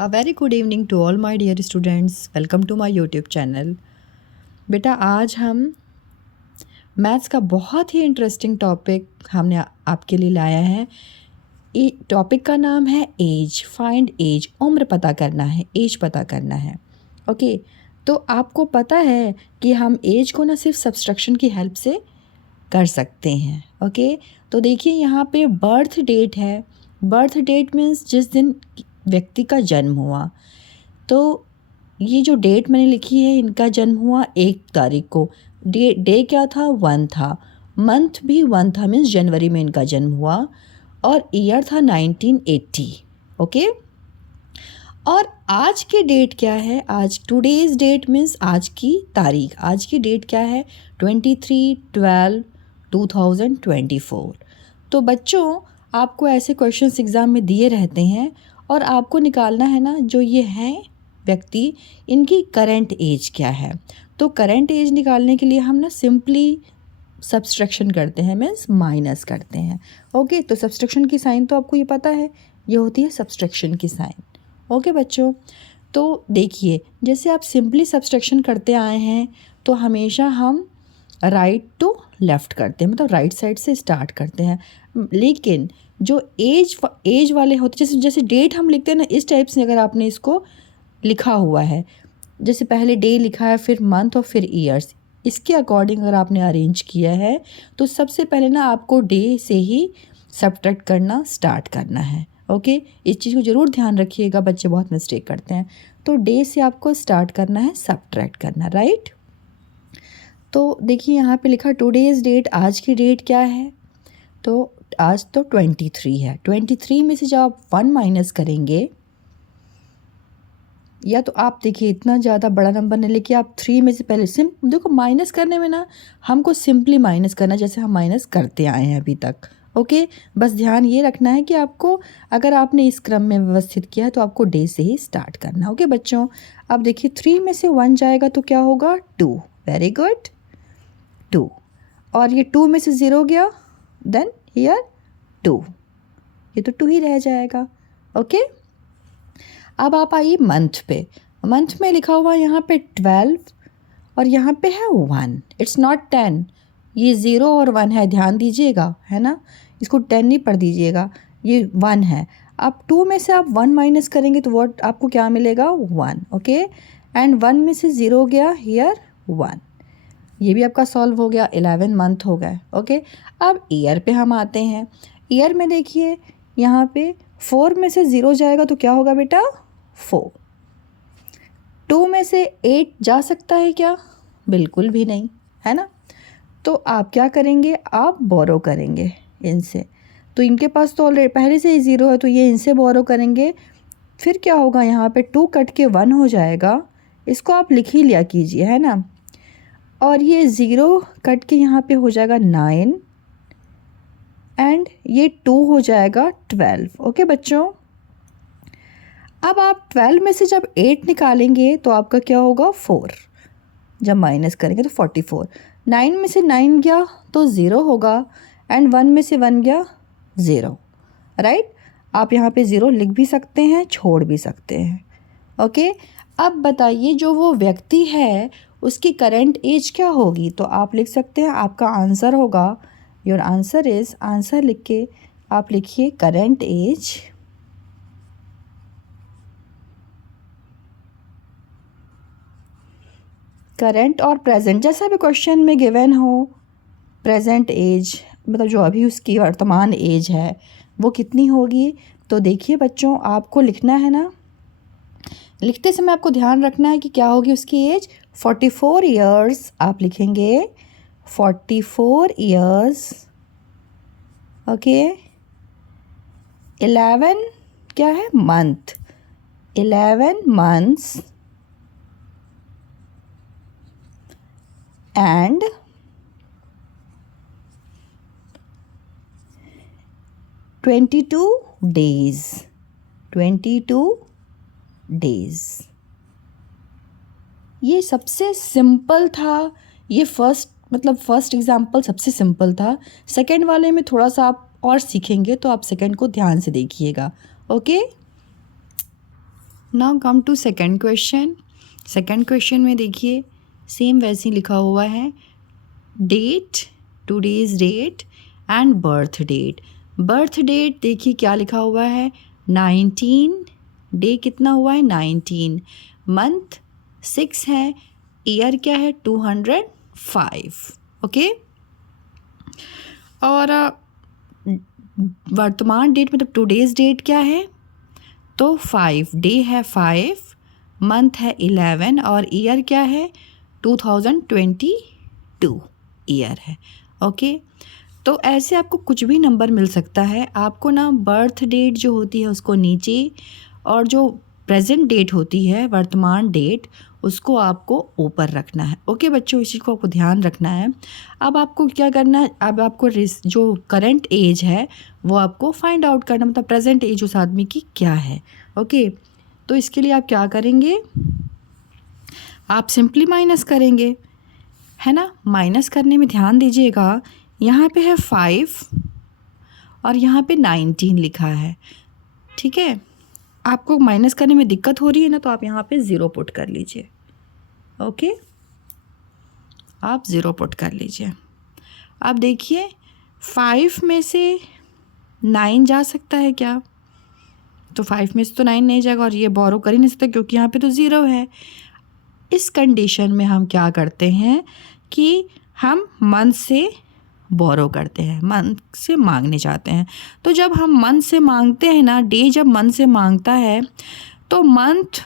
A very good evening to all my dear students. Welcome to my YouTube channel. बेटा आज हम maths का बहुत ही इंटरेस्टिंग टॉपिक हमने आपके लिए लाया है। टॉपिक का नाम है एज। Find as. उम्र पता करना है, एज पता करना है। ओके, तो आपको पता है कि हम एज को ना सिर्फ सब्सट्रैक्शन की हेल्प से कर सकते हैं। ओके, तो देखिए यहाँ पे बर्थ डेट है। बर्थ डेट मीन्स जिस दिन व्यक्ति का जन्म हुआ। तो ये जो डेट मैंने लिखी है, इनका जन्म हुआ 1 तारीख को। डे क्या था? 1 था। मंथ भी 1 था, मीन्स जनवरी में इनका जन्म हुआ। और ईयर था 1980। ओके, और आज की डेट क्या है? आज टुडेज डेट मीन्स आज की तारीख। आज की डेट क्या है? 23/12/2024। तो बच्चों, आपको ऐसे क्वेश्चंस एग्ज़ाम में दिए रहते हैं और आपको निकालना है ना, जो ये हैं व्यक्ति, इनकी करंट एज क्या है। तो करंट एज निकालने के लिए हम ना सिंपली सब्सट्रैक्शन करते हैं, मीन्स माइनस करते हैं। ओके, तो सब्सट्रैक्शन की साइन तो आपको ये पता है, ये होती है सब्सट्रैक्शन की साइन। ओके बच्चों, तो देखिए जैसे आप सिंपली सब्सट्रैक्शन करते आए हैं तो हमेशा हम राइट टू लेफ़्ट करते हैं, मतलब राइट साइड से स्टार्ट करते हैं। लेकिन जो एज वाले होते, जैसे डेट हम लिखते हैं ना, इस टाइप से अगर आपने इसको लिखा हुआ है, जैसे पहले डे लिखा है, फिर मंथ और फिर ईयर्स, इसके अकॉर्डिंग अगर आपने अरेंज किया है तो सबसे पहले ना आपको डे से ही सब्ट्रैक्ट करना स्टार्ट करना है। ओके, इस चीज़ को ज़रूर ध्यान रखिएगा, बच्चे बहुत मिस्टेक करते हैं। तो डे से आपको स्टार्ट करना है, सब्ट्रैक्ट करना, राइट। तो देखिए यहाँ पे लिखा टुडेज डेट, आज की डेट क्या है? तो आज तो 23 है। 23 में से जब आप 1 माइनस करेंगे, या तो आप देखिए इतना ज़्यादा बड़ा नंबर नहीं लेके आप 3 में से पहले देखो, माइनस करने में ना हमको सिंपली माइनस करना, जैसे हम माइनस करते आए हैं अभी तक। ओके, बस ध्यान ये रखना है कि आपको, अगर आपने इस क्रम में व्यवस्थित किया है तो आपको डे से ही स्टार्ट करना। ओके बच्चों, अब देखिए 3 में से 1 जाएगा तो क्या होगा? 2। Very good, 2। और ये 2 में से 0 गया, देन हियर 2, ये तो 2 ही रह जाएगा। ओके, अब आप आइए मंथ पे। मंथ में लिखा हुआ है यहाँ पे 12 और यहाँ पे है 1। इट्स नॉट 10, ये 0 और 1 है, ध्यान दीजिएगा, है ना, इसको 10 नहीं पढ़ दीजिएगा, ये 1 है। अब 2 में से आप 1 माइनस करेंगे तो व्हाट आपको क्या मिलेगा? 1। ओके, एंड 1 में से 0 गया, हियर 1, ये भी आपका सॉल्व हो गया। 11 मंथ हो गए। ओके, अब ईयर पे हम आते हैं। ईयर में देखिए यहाँ पे 4 में से 0 जाएगा तो क्या होगा बेटा? 4। 2 में से 8 जा सकता है क्या? बिल्कुल भी नहीं, है ना। तो आप क्या करेंगे? आप बोरो करेंगे इनसे। तो इनके पास तो ऑलरेडी पहले से ही 0 है, तो ये इनसे बोरो करेंगे। फिर क्या होगा? यहाँ पे 2 कट के 1 हो जाएगा, इसको आप लिख ही लिया कीजिए, है ना। और ये 0 कट के यहाँ पे हो जाएगा 9 एंड ये 2 हो जाएगा 12। ओके बच्चों, अब आप 12 में से जब 8 निकालेंगे तो आपका क्या होगा? 4। जब माइनस करेंगे तो 44। 9 में से 9 गया तो 0 होगा, एंड 1 में से 1 गया 0, राइट। आप यहाँ पे 0 लिख भी सकते हैं, छोड़ भी सकते हैं। ओके, अब बताइए जो वो व्यक्ति है उसकी करंट एज क्या होगी? तो आप लिख सकते हैं, आपका आंसर होगा, योर आंसर इज़, आंसर लिख के आप लिखिए करंट एज करंट और प्रेजेंट, जैसा भी क्वेश्चन में गिवन हो। प्रेजेंट एज मतलब जो अभी उसकी वर्तमान एज है वो कितनी होगी? तो देखिए बच्चों, आपको लिखना है ना, लिखते समय आपको ध्यान रखना है कि क्या होगी उसकी एज। 44 ईयर्स आप लिखेंगे, 44 ईयर्स। ओके, 11 क्या है? Month, 11 months and 22 days, 22 days. ये सबसे सिंपल था। ये फर्स्ट एग्जाम्पल सबसे सिंपल था। सेकंड वाले में थोड़ा सा आप और सीखेंगे, तो आप सेकंड को ध्यान से देखिएगा। Okay, now come to second question. Second question में देखिए सेम वैसे ही लिखा हुआ है, date, today's date and birth date. Birth date देखिए क्या लिखा हुआ है, 19, डे कितना हुआ है 19, मंथ 6 है, ईयर क्या है 205। ओके, और वर्तमान डेट मतलब टुडेज डेट क्या है, तो 5, डे है 5, मंथ है 11 और ईयर क्या है 2022 ईयर है। ओके, तो ऐसे आपको कुछ भी नंबर मिल सकता है। आपको ना बर्थ डेट जो होती है उसको नीचे, और जो प्रेजेंट डेट होती है वर्तमान डेट उसको आपको ऊपर रखना है। ओके बच्चों, इसी को आपको ध्यान रखना है। अब आपको क्या करना है, अब आपको जो करंट एज है वो आपको फाइंड आउट करना, मतलब प्रेजेंट एज उस आदमी की क्या है। ओके, तो इसके लिए आप क्या करेंगे, आप सिंपली माइनस करेंगे, है ना। माइनस करने में ध्यान दीजिएगा, यहाँ पे है 5 और यहाँ पे 19 लिखा है, ठीक है। आपको माइनस करने में दिक्कत हो रही है ना, तो आप यहाँ पे 0 पुट कर लीजिए। ओके, आप 0 पुट कर लीजिए। अब देखिए 5 में से 9 जा सकता है क्या, तो 5 में से तो 9 नहीं जाएगा, और ये बोरो कर ही नहीं सकता क्योंकि यहाँ पे तो 0 है। इस कंडीशन में हम क्या करते हैं कि हम मंथ से बोरो करते हैं, मंथ से मांगने जाते हैं। तो जब हम मंथ से मांगते हैं ना, डे जब मंथ से मांगता है तो मंथ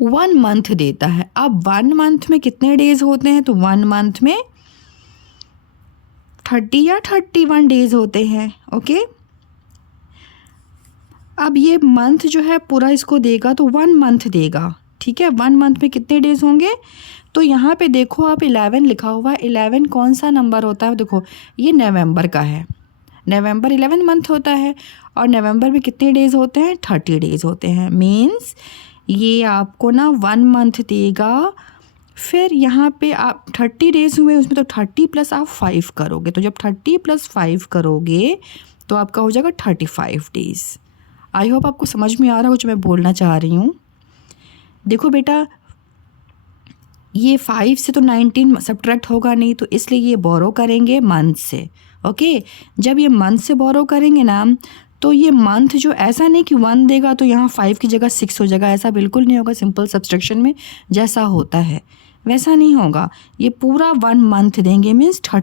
1 मंथ देता है। अब 1 मंथ में कितने डेज़ होते हैं, तो 1 मंथ में 30 या 31 डेज़ होते हैं। ओके, अब ये मंथ जो है पूरा इसको देगा तो 1 मंथ देगा, ठीक है। 1 मंथ में कितने डेज़ होंगे, तो यहाँ पे देखो आप 11 लिखा हुआ है। 11 कौन सा नंबर होता है, देखो ये नवंबर का है, नवंबर 11 मंथ होता है, और नवंबर में कितने डेज़ होते हैं 30 डेज़ होते हैं। मीन्स ये आपको ना 1 मंथ देगा। फिर यहाँ पे आप 30 डेज़ हुए, उसमें तो 30 प्लस आप 5 करोगे, तो जब 30 प्लस 5 करोगे तो आपका हो जाएगा 35 डेज़। आई होप आपको समझ में आ रहा हो जो मैं बोलना चाह रही हूँ। देखो बेटा, ये 5 से तो 19 सब्ट्रैक्ट होगा नहीं, तो इसलिए ये बोरो करेंगे मंथ से। ओके, जब ये मंथ से बोरो करेंगे ना, तो ये मंथ जो ऐसा नहीं कि 1 देगा तो यहाँ 5 की जगह 6 हो जाएगा, ऐसा बिल्कुल नहीं होगा। सिंपल सब्सट्रैक्शन में जैसा होता है वैसा नहीं होगा, ये पूरा 1 मंथ देंगे। मीन्स 30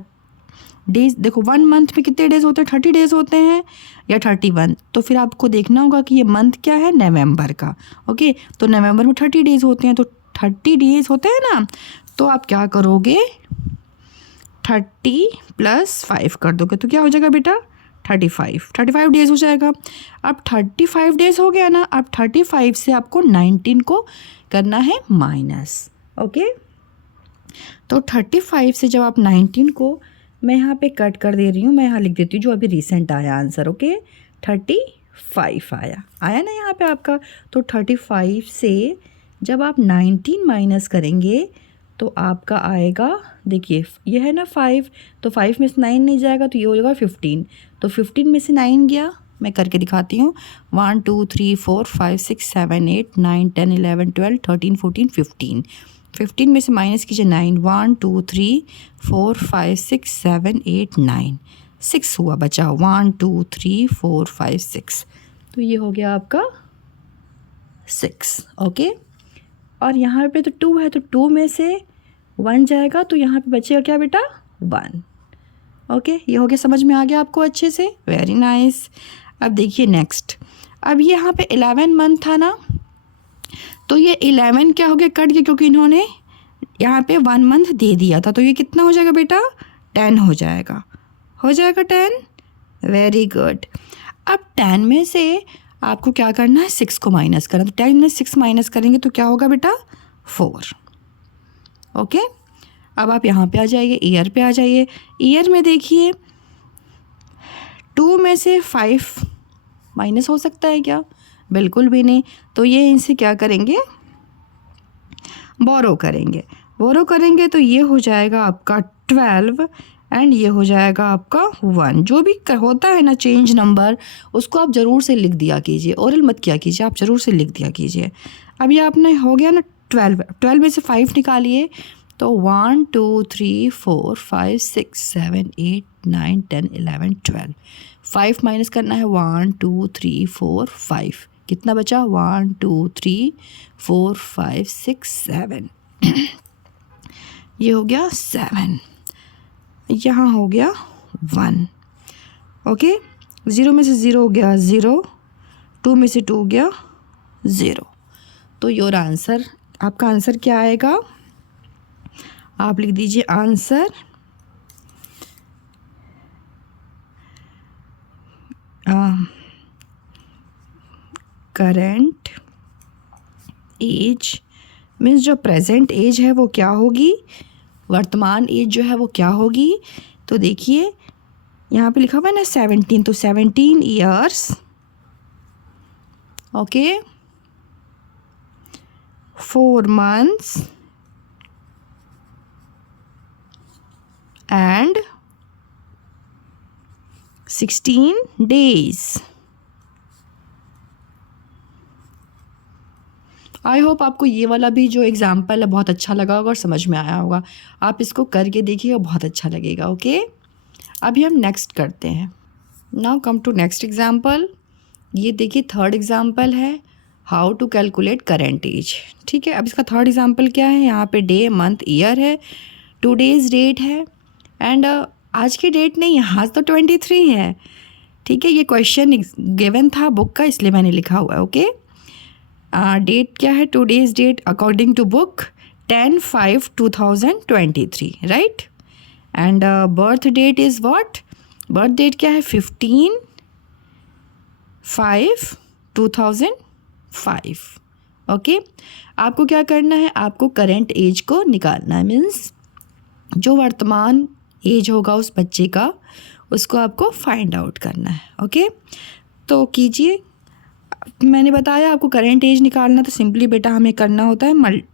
डेज, देखो 1 मंथ में कितने डेज़ होते हैं, 30 डेज़ होते हैं या 31। तो फिर आपको देखना होगा कि ये मंथ क्या है, नवंबर का। ओके, तो नवंबर में 30 डेज़ होते हैं, तो 30 डेज़ होते हैं ना, तो आप क्या करोगे 30 प्लस 5 कर दोगे तो क्या हो जाएगा बेटा 35 डेज़ हो जाएगा। अब 35 डेज़ हो गया ना, अब 35 से आपको 19 को करना है माइनस। ओके, तो 35 से जब आप 19 को, मैं यहाँ पे कट कर दे रही हूँ, मैं यहाँ लिख देती हूँ जो अभी रिसेंट आया आंसर। ओके, 35 आया ना यहाँ पे आपका। तो 35 से जब आप 19 माइनस करेंगे तो आपका आएगा, देखिए ये है ना 5, तो 5 में से 9 नहीं जाएगा तो ये हो जाएगा 15। तो 15 में से 9 गया, मैं करके दिखाती हूँ, 1 2 3 4 5 6 7 8 9 10 11 12 13 14 15। 15 में से माइनस कीजिए 9, 1 2 3 4 5 6 7 8 9, 6 हुआ बचा, 1 2 3 4 5 6, तो ये हो गया आपका 6। ओके, और यहाँ पे तो 2 है, तो 2 में से 1 जाएगा तो यहाँ पे बचेगा क्या बेटा 1। ओके, ये हो गया, समझ में आ गया आपको अच्छे से, वेरी नाइस। अब देखिए नेक्स्ट, अब ये यहाँ पे 11 मंथ था ना, तो ये 11 क्या हो गया, कट गया क्योंकि इन्होंने यहाँ पे 1 मंथ दे दिया था, तो ये कितना हो जाएगा बेटा 10 हो जाएगा, 10। Very good. अब 10 में से आपको क्या करना है 6 को माइनस करना, तो 10 में 6 माइनस करेंगे तो क्या होगा बेटा 4। ओके, अब आप यहाँ पे आ जाइए, ईयर पे आ जाइए। ईयर में देखिए 2 में से 5 माइनस हो सकता है क्या, बिल्कुल भी नहीं। तो ये इनसे क्या करेंगे, बोरो करेंगे। बोरो करेंगे तो ये हो जाएगा आपका 12 एंड ये हो जाएगा आपका 1। जो भी होता है ना चेंज नंबर, उसको आप ज़रूर से लिख दिया कीजिए, ओरल मत किया कीजिए, आप ज़रूर से लिख दिया कीजिए। अब ये आपने हो गया ना 12 में से 5 निकालिए तो 1 2 3 4 5 6 7 8 9 10 11 12। 5 माइनस करना है 1 2 3 4 5, कितना बचा 1 2 3 4 5 6 7 ये हो गया 7, यहाँ हो गया 1। ओके, 0 में से 0 हो गया 0, 2 में से 2 हो गया 0। तो योर आंसर, आपका आंसर क्या आएगा, आप लिख दीजिए आंसर करेंट एज मीन्स जो प्रेजेंट एज है वो क्या होगी, वर्तमान एज जो है वो क्या होगी। तो देखिए यहाँ पे लिखा हुआ है ना 17, तो 17 years, okay, 4 months and 16 days। I hope आपको ये वाला भी जो एग्ज़ाम्पल है बहुत अच्छा लगा होगा और समझ में आया होगा। आप इसको करके देखिएगा, बहुत अच्छा लगेगा। ओके, अभी हम नेक्स्ट करते हैं। Now come to next example. ये देखिए थर्ड एग्ज़ाम्पल है, how to calculate current age. ठीक है, अब इसका थर्ड एग्ज़ाम्पल क्या है, यहाँ पे डे मंथ ईयर है, टुडेज़ डेट है एंड आज की डेट नहीं, यहाँ तो 23 है। ठीक है, ये क्वेश्चन गिवन था बुक का, इसलिए मैंने लिखा हुआ है। ओके, डेट क्या है, today's date according to book 10/5/2023, right. And birth date is what, birth date क्या है 15/5/2005। ओके, आपको क्या करना है, आपको करेंट एज को निकालना है, मीन्स जो वर्तमान एज होगा उस बच्चे का, उसको आपको फाइंड आउट करना है। ओके, तो कीजिए। मैंने बताया आपको करेंट एज निकालना, तो सिंपली बेटा हमें करना होता है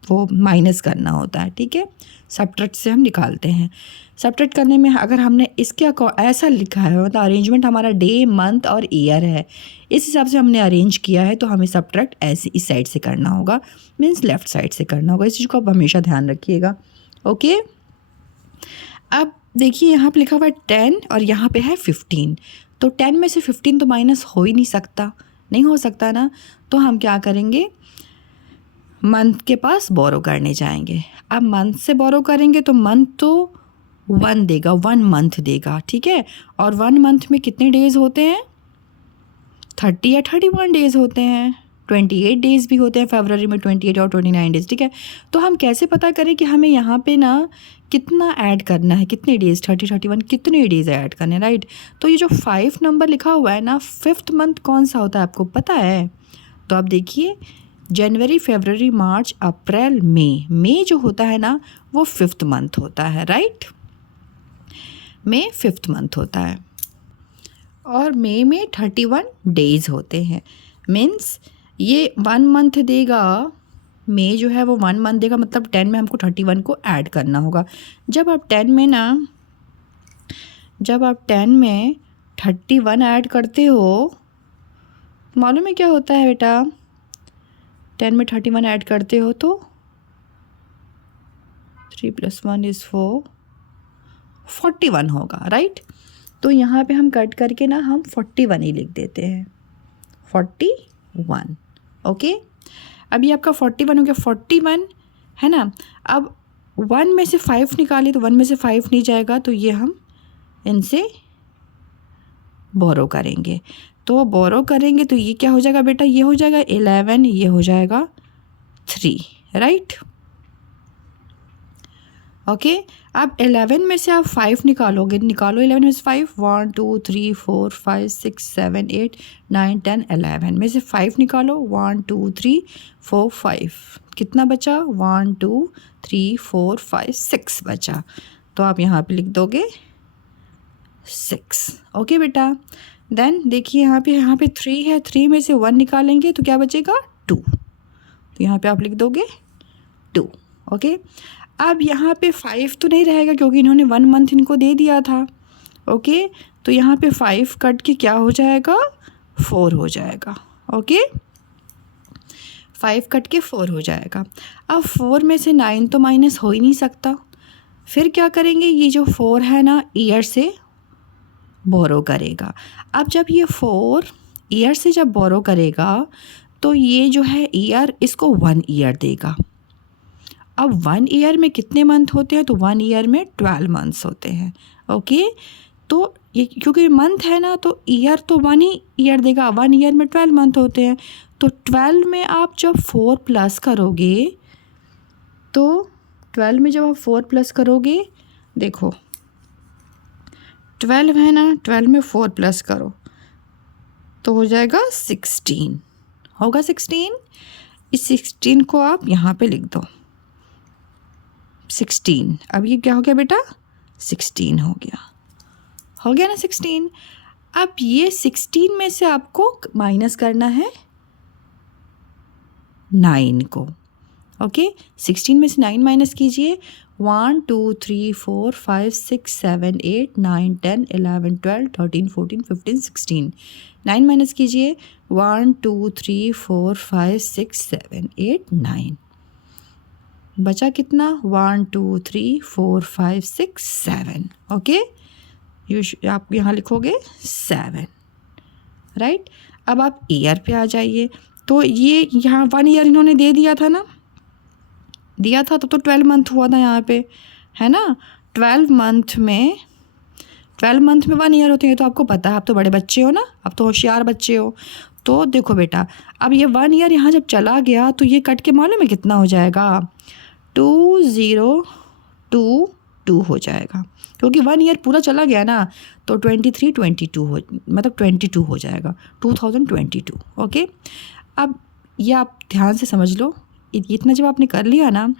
वो माइनस करना होता है। ठीक है, सब्ट्रैक्ट से हम निकालते हैं। सब्ट्रैक्ट करने में अगर हमने इसके ऐसा लिखा है, मतलब अरेंजमेंट हमारा डे मंथ और ईयर है, इस हिसाब से हमने अरेंज किया है, तो हमें सब्ट्रैक्ट ऐसे इस साइड से करना होगा, मीन्स लेफ़्ट साइड से करना होगा। इस चीज़ को आप हमेशा ध्यान रखिएगा। ओके, अब देखिए यहाँ पे लिखा हुआ है 10 और यहाँ पे है 15, तो 10 में से 15 तो माइनस हो ही नहीं सकता, नहीं हो सकता ना। तो हम क्या करेंगे, मंथ के पास बोरो करने जाएंगे। अब मंथ से बोरो करेंगे तो मंथ तो 1 देगा, 1 मंथ देगा। ठीक है, और 1 मंथ में कितने डेज़ होते हैं, 30 या 31 डेज़ होते हैं, 28 डेज़ भी होते हैं, फरवरी में 28 और 29 डेज़। ठीक है, तो हम कैसे पता करें कि हमें यहाँ पे ना कितना ऐड करना है, कितने डेज़, 30 31 कितने डेज़ ऐड करने हैं, राइट। तो ये जो 5 नंबर लिखा हुआ है ना, 5th मंथ कौन सा होता है आपको पता है। तो आप देखिए जनवरी फरवरी मार्च अप्रैल मई जो होता है ना वो 5th मंथ होता है, राइट। मई 5th मंथ होता है और मई में 31 डेज़ होते हैं, मीन्स ये 1 मंथ देगा, मई जो है वो 1 मंथ देगा, मतलब 10 में हमको 31 को ऐड करना होगा। जब आप 10 में 31 ऐड करते हो, मालूम है क्या होता है बेटा, 10 में 31 ऐड करते हो तो 3 + 1 = 4, 41 होगा, राइट। तो यहाँ पे हम कट करके ना हम 41 ही लिख देते हैं, 41। ओके, अभी आपका 41 हो गया, 41 है ना। अब 1 में से 5 निकाले तो 1 में से 5 नहीं जाएगा, तो ये हम इनसे बोरो करेंगे। तो बोरो करेंगे तो ये क्या हो जाएगा बेटा, ये हो जाएगा 11, ये हो जाएगा 3, राइट। ओके, अब 11 में से आप 5 निकालोगे, निकालो 11 में से 5, 1 2 3 4 5 6 7 8 9 10 11 में से 5 निकालो, 1 2 3 4 5, कितना बचा 1 2 3 4 5 6 बचा, तो आप यहाँ पे लिख दोगे 6। ओके बेटा, देन देखिए यहाँ पे 3 है, 3 में से 1 निकालेंगे तो क्या बचेगा 2, तो यहाँ पे आप लिख दोगे 2। ओके, अब यहाँ पे 5 तो नहीं रहेगा क्योंकि इन्होंने 1 मंथ इनको दे दिया था। ओके, तो यहाँ पे 5 कट के क्या हो जाएगा, 4 हो जाएगा। ओके, 5 कट के 4 हो जाएगा। अब 4 में से 9 तो माइनस हो ही नहीं सकता, फिर क्या करेंगे, ये जो 4 है ना ईयर से बोरो करेगा। अब जब ये 4 ईयर से जब बोरो करेगा तो ये जो है ईयर इसको 1 ईयर देगा। अब 1 ईयर में कितने मंथ होते हैं, तो 1 ईयर में 12 मंथ्स होते हैं। ओके, तो ये क्योंकि मंथ है ना तो ईयर तो 1 ही ईयर देगा, 1 ईयर में 12 मंथ होते हैं। तो 12 में आप जब 4 प्लस करोगे, तो 12 में जब आप 4 प्लस करोगे, देखो 12 है ना, 12 में 4 प्लस करो तो हो जाएगा 16, होगा 16। इस 16 को आप यहाँ पे लिख दो 16। अब ये क्या हो गया बेटा, 16 हो गया ना 16। अब ये 16 में से आपको माइनस करना है 9 को। ओके, 16 में से 9 माइनस कीजिए, 1 2 3 4 5 6 7 8 9 10 11 12 13 14 15 16। 9 माइनस कीजिए, 1 2 3 4 5 6 7 8 9। बचा कितना, 1 2 3 4 5 6 7। ओके, आप यहाँ लिखोगे 7, राइट। अब आप ईयर पे आ जाइए, तो ये यहाँ 1 ईयर इन्होंने दे दिया था ना, दिया था तो 12 मंथ हुआ था यहाँ पे, है ना। 12 मंथ में 1 ईयर होते हैं, तो आपको पता है, आप तो बड़े बच्चे हो ना, आप तो होशियार बच्चे हो। तो देखो बेटा, अब ये 1 ईयर यहाँ जब चला गया तो ये कट के मालूम है कितना हो जाएगा, 2022 हो जाएगा, क्योंकि 1 ईयर पूरा चला गया ना, तो 23 22 हो, मतलब 22 हो जाएगा, 2022। ओके, अब ये आप ध्यान से समझ लो, इतना जब आपने कर लिया ना,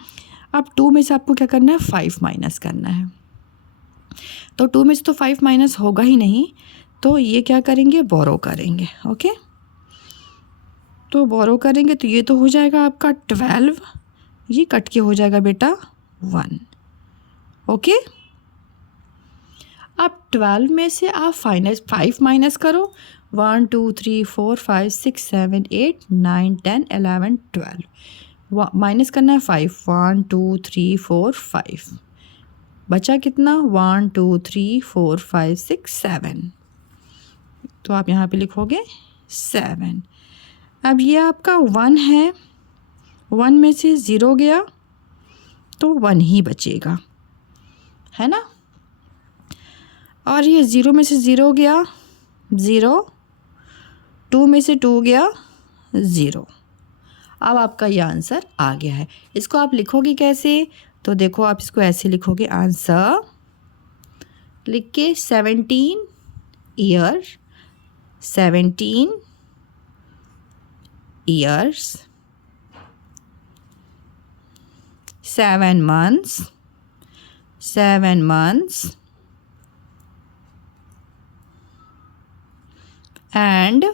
अब 2 में से आपको क्या करना है, 5 माइनस करना है। तो 2 में से तो 5 माइनस होगा ही नहीं, तो ये क्या करेंगे, बोरो करेंगे। ओके, तो बोरो करेंगे तो ये तो हो जाएगा आपका 12, ये कट के हो जाएगा बेटा 1। ओके, अब 12 में से आप 5 माइनस करो, 1 2 3 4 5 6 7 8 9 10 11 12, माइनस करना है 5, 1 2 3 4 5, बचा कितना, 1 2 3 4 5 6 7, तो आप यहाँ पे लिखोगे 7। अब ये आपका 1 है, 1 में से 0 गया तो 1 ही बचेगा, है ना। और ये 0 में से 0 गया 0, 2 में से 2 गया 0। अब आपका ये आंसर आ गया है। इसको आप लिखोगे कैसे, तो देखो आप इसको ऐसे लिखोगे, आंसर लिख के 17 year 17 years 7 months 7 months and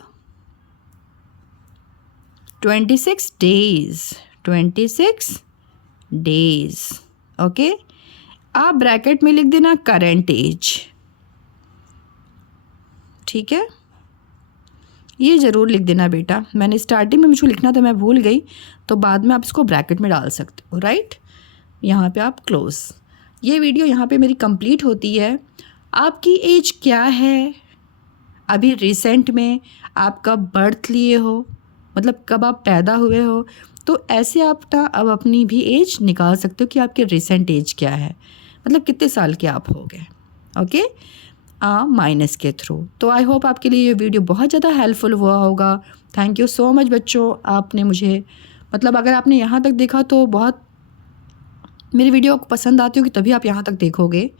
26 days 26 days। Okay, आप ब्रैकेट में लिख देना करंट एज, ठीक है, ये ज़रूर लिख देना बेटा। मैंने स्टार्टिंग में मुझको लिखना था, मैं भूल गई, तो बाद में आप इसको ब्रैकेट में डाल सकते हो, राइट। यहाँ पे आप क्लोज। ये वीडियो यहाँ पे मेरी कंप्लीट होती है। आपकी एज क्या है, अभी रिसेंट में आप कब बर्थ लिए हो, मतलब कब आप पैदा हुए हो, तो ऐसे आप ना अब अपनी भी एज निकाल सकते हो कि आपके रिसेंट एज क्या है, मतलब कितने साल के आप हो गए। ओके, माइनस के थ्रू। तो आई होप आपके लिए ये वीडियो बहुत ज़्यादा हेल्पफुल हुआ होगा। थैंक यू सो मच बच्चों, आपने मुझे, मतलब अगर आपने यहाँ तक देखा तो बहुत मेरी वीडियो को पसंद आती होगी, तभी आप यहाँ तक देखोगे,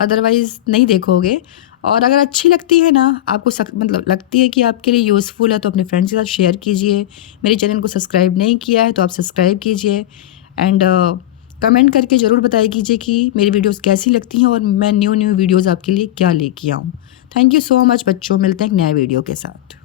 अदरवाइज़ नहीं देखोगे। और अगर अच्छी लगती है ना आपको, मतलब लगती है कि आपके लिए यूज़फुल है, तो अपने फ्रेंड्स के साथ शेयर कीजिए। मेरे चैनल को सब्सक्राइब नहीं किया है तो आप सब्सक्राइब कीजिए, एंड कमेंट करके ज़रूर बताइए कीजिए कि मेरी वीडियोस कैसी लगती हैं और मैं न्यू वीडियोस आपके लिए क्या लेके आऊँ। थैंक यू सो मच बच्चों, मिलते हैं एक नए वीडियो के साथ।